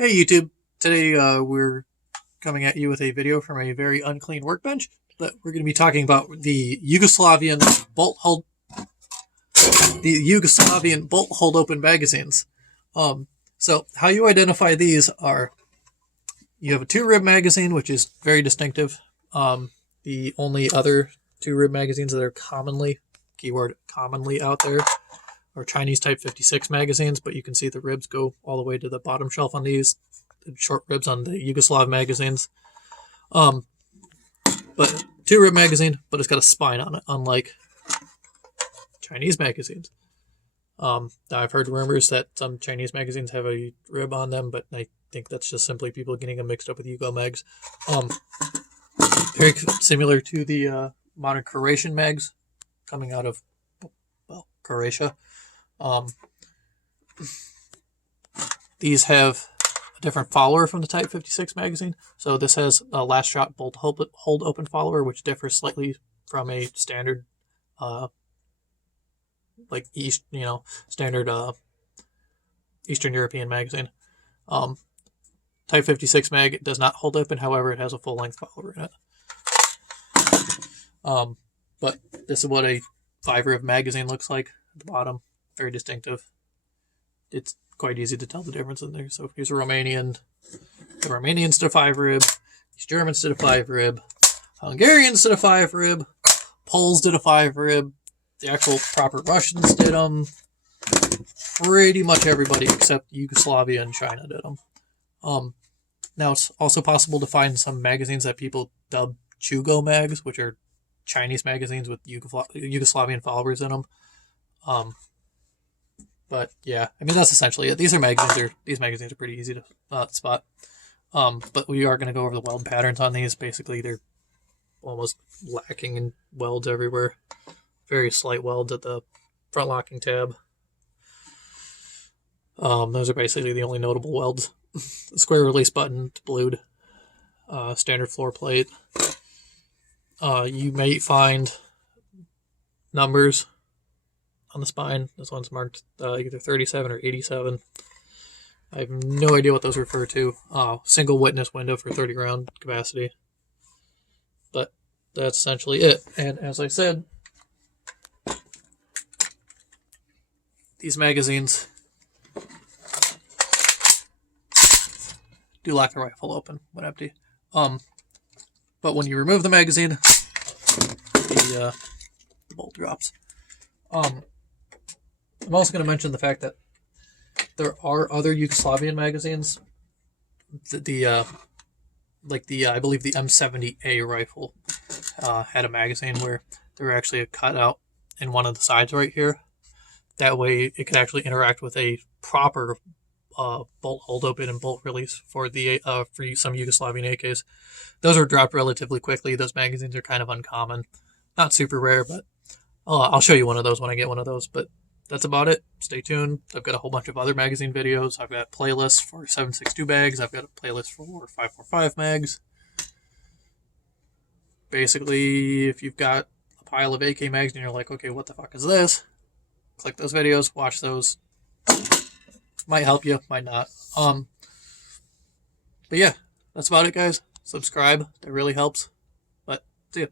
Hey YouTube, today we're coming at you with a video from a very unclean workbench. But we're going to be talking about the Yugoslavian bolt hold open magazines. So how you identify these are you have a 2-rib magazine, which is very distinctive. The only other 2-rib magazines that are commonly, keyword commonly out there, are Chinese Type 56 magazines, but you can see the ribs go all the way to the bottom shelf on these, the short ribs on the Yugoslav magazines. But 2-rib magazine, but it's got a spine on it, unlike Chinese magazines. I've heard rumors that some Chinese magazines have a rib on them, but I think that's just simply people getting them mixed up with Yugo mags. Very similar to the modern Croatian mags coming out of, well, Croatia. These have a different follower from the Type 56 magazine. So this has a last shot bolt hold open follower, which differs slightly from a standard, standard Eastern European magazine. Type 56 mag does not hold open, however, it has a full length follower in it. But this is what a 5-rib magazine looks like at the bottom. Very distinctive. It's quite easy to tell the difference in there. So here's a Romanian. The Romanians did a 5-rib. These Germans did a 5-rib. Hungarians did a 5-rib. Poles did a 5-rib. The actual proper Russians did them. Pretty much everybody except Yugoslavia and China did them. Now it's also possible to find some magazines that people dub Chugo mags, which are Chinese magazines with Yugoslavian followers in them. But yeah, I mean, that's essentially it. These magazines are pretty easy to spot. But we are going to go over the weld patterns on these. Basically, they're almost lacking in welds everywhere. Very slight welds at the front locking tab. Those are basically the only notable welds. The square release button, blued. Standard floor plate. You may find numbers on the spine. This one's marked either 37 or 87. I have no idea what those refer to. Single witness window for 30 round capacity. But that's essentially it. And as I said, these magazines do lock the rifle open when empty. But when you remove the magazine, the bolt drops. I'm also going to mention the fact that there are other Yugoslavian magazines. I believe the M70A rifle had a magazine where there were actually a cutout in one of the sides right here. That way it could actually interact with a proper bolt hold open and bolt release for the for some Yugoslavian AKs. Those are dropped relatively quickly. Those magazines are kind of uncommon. Not super rare, but I'll show you one of those when I get one of those. But that's about it. Stay tuned. I've got a whole bunch of other magazine videos. I've got playlists for 7.62 bags. I've got a playlist for 5.45 mags. Basically, if you've got a pile of AK mags and you're like, okay, what the fuck is this? Click those videos, watch those. Might help you, might not. But yeah, that's about it, guys. Subscribe. That really helps. But see ya.